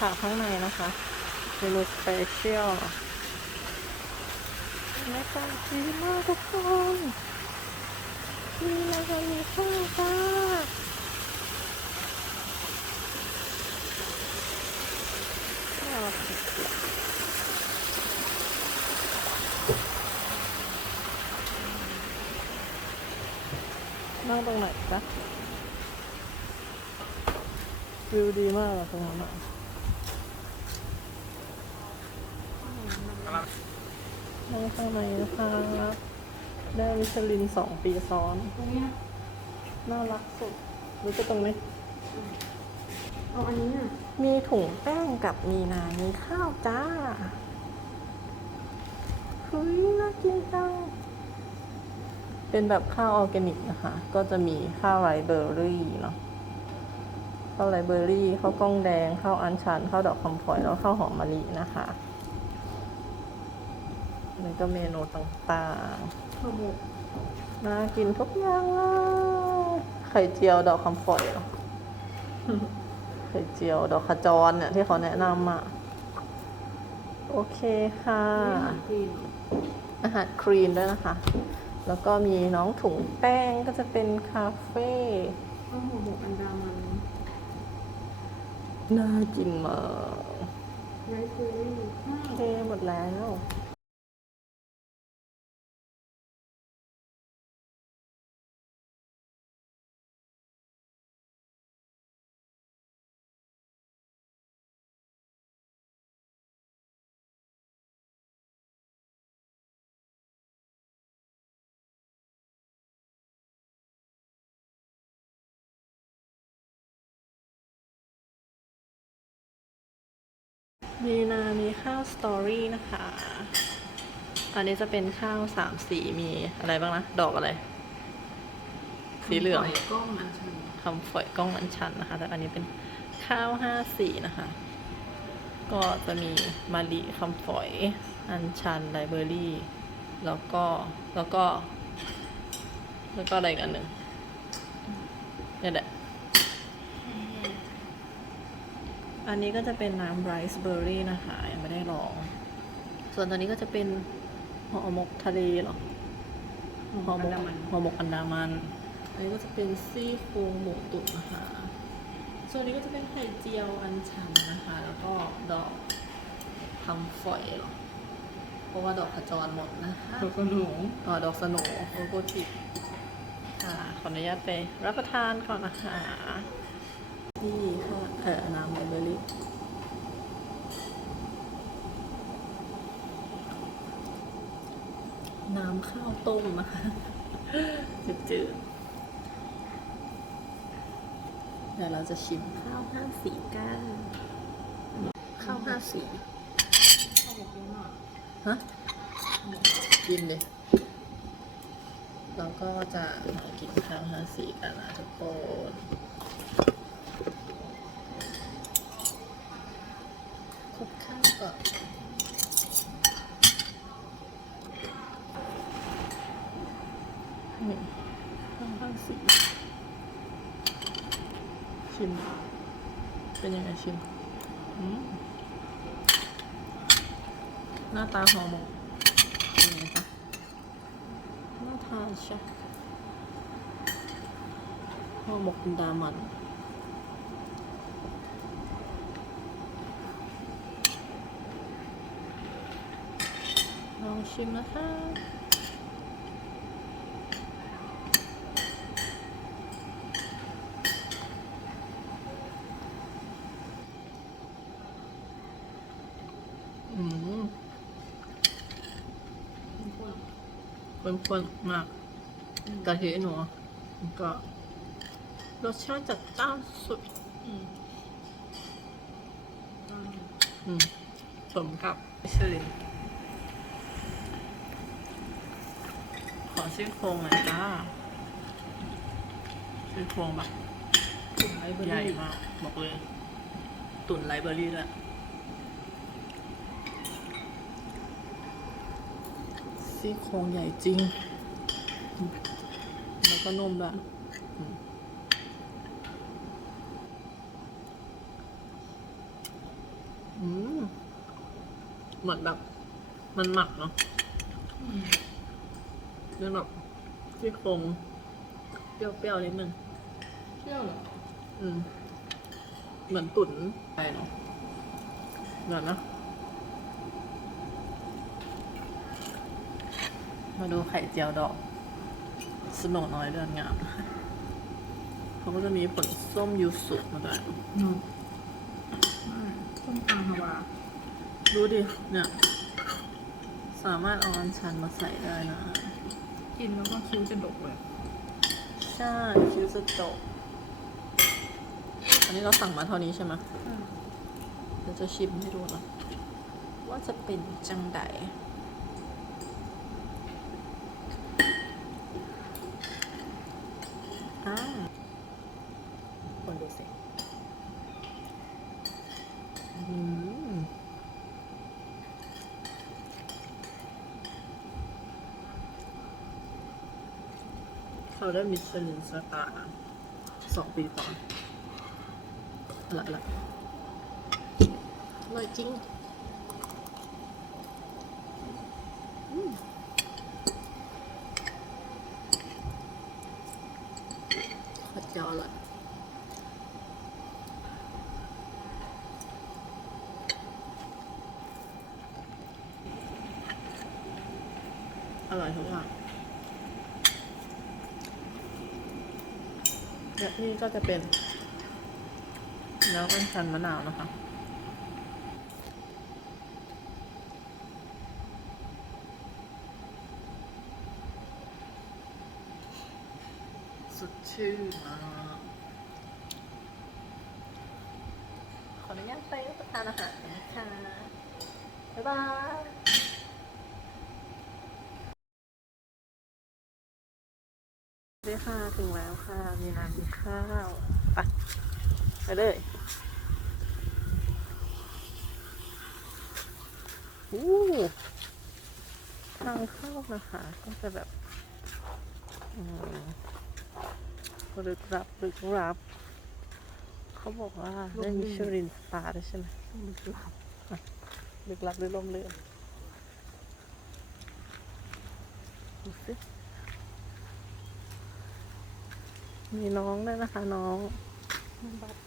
ค่ะข้างในนะคะเมนูสเปเชียลบรรยากาศดีมากทุกคนมีอะไรมีข้าวจ้านั่งตรงไหนจ๊ะวิวดีมากอะตรงนั้นอะ นั่งข้างในนะคะได้มิชลินสองปีซ้อนตรงเนี้ยน่ารักสุด รู้จะตรงนี้เอาอันนี้อะมีถุงแป้งกับมีนามีข้าวจ้าเฮ้ยน่ากินจัง เป็นแบบข้าวออร์แกนิกนะคะ ก็จะมีข้าวไรเบอร์รี่เนาะข้าวไรเบอร์รี่ข้าวกล้องแดงข้าวอัญชันข้าวดอกคำฝอยแล้วข้าวหอมมะลินะคะ นี่ก็เมนูต่างๆข้าวหมกน่ากินทุกอย่างเลยไข่เจียวดอกคำฝอยเหรอไข่เจียวดอกขจรเนี่ยที่เขาแนะนำอะ โอเคค่ะกรีนอาหารครีนด้วยนะคะ แล้วก็มีน้องถุงแป้งก็จะเป็นคาเฟ่ข้าวหมกหมกอันดามันน่ากินมากไรซ์เบอร์รี่ข้าวเทหมดแล้ว มีนามีข้าวสตอรี่นะคะ อันนี้จะเป็นข้าวสามสีมีอะไรบ้างนะ ดอกอะไร สีเหลืองปยกล้องอันชันคำฝอยกล้องอันชันนะคะ แต่อันนี้เป็นข้าวห้าสีนะคะ ก็จะมีมาลีคำฝอย อันชันไลเบอรี่ แล้วก็แล้วก็ แล้วก็อะไรอีกันหนึ่งเนี่ยแหละ อันนี้ก็จะเป็นน้ำไรซ์เบอร์รี่นะคะ ยังไม่ได้ลอง ส่วนตัวนี้ก็จะเป็นห่อหมกทะเลเหรอห่อหมกห่อหมกอันดามัน อันนี้ก็จะเป็นซี่โครงหมูตุ๋นนะคะ ส่วนนี้ก็จะเป็นไข่เจียวอันชันนะคะ แล้วก็ดอกคำฝอยเหรอเพราะว่าดอกขจรหมดนะคะแล้วก็หนูอ๋อดอกสโหนโอโกจิค่ะขออนุญาตไปรับประทานก่อนนะคะ นี่ค่ะเออน้ำไลเบอรี่น้ำข้าวต้มนะคะจืดๆเดี๋ยวเราจะชิมข้าวห้าสีกันข้าวห้าสีข้าวหมกเยอะมากฮะกินเลยเราก็จะมากินข้าวห้าสีกันนะทุกคนคลุกข้าวก่อน นี่ข้าวห้าสีชิม เป็นยังไงชิมอืมหน้าตาหอหมกเป็นไงจ๊ะน่าทานใช่หอหมกเป็นดามันลองชิมนะคะ อืม ข้นๆมากกะทิหนูก็รสชาติจัดจ้านสุดอืมอืมสมกับมิชลินขอซี่โครงหน่อยจ้าซี่โครงแบบถุงไรซ์เบอร์ใหญ่รี่มาก บอกเลย ตุ๋นไลเบอรี่ด้ว ซี่โครงใหญ่จริง แล้วก็นุ่มด้วยอืมเหมือนแบบ มันหมักเนาะอืมเรื่องแบบซี่โครงเปรี้ยวๆนิดนึงเปรี้ยวเหรอ อืม เหมือนตุ๋นไปเนาะเดี๋ยวนะ มาดูไข่เจียวดอกสโนว์น้อยเดือนงามนะคะเขาก็จะมีผลส้มยูสุมาด้วยอืมอืมต้มตำฮาวาดูดิ เนี่ย สามารถเอาอัญชันมาใส่ได้นะ กินแล้วก็คิ้วจะดกเลย ใช่คิวสโตะอันนี้เราสั่งมาเท่านี้ใช่ไหมเดี๋ยวจะชิมให้ดูนะว่าจะเป็นจังไดอ้าวคนดูสิอืม เขาได้มิชลินสตาร์สองปีต่อนอร่อยอร่อยจริงอืมข้าวเจ้าอร่อยอร่อยทุกอย่าง และนี่ก็จะเป็นน้ำอัญชันมะนาวนะคะสดชื่นมากขออนุญาตไปรับประทานอาหารนะคะ บ๊ายบายสวัสดี ค่ะ ถึงแล้วค่ะ มีน้ำกินข้าวไปไปเลยอู้ทางเข้านะคะ ก็จะแบบอืมลึกลับลึกลับ เขาบอกว่าได้มิชลินสตาร์ด้วยใช่ไหมลึกลับลึกลับหรือลมเรือนดูสิ มีน้องด้วยนะคะน้องบัตร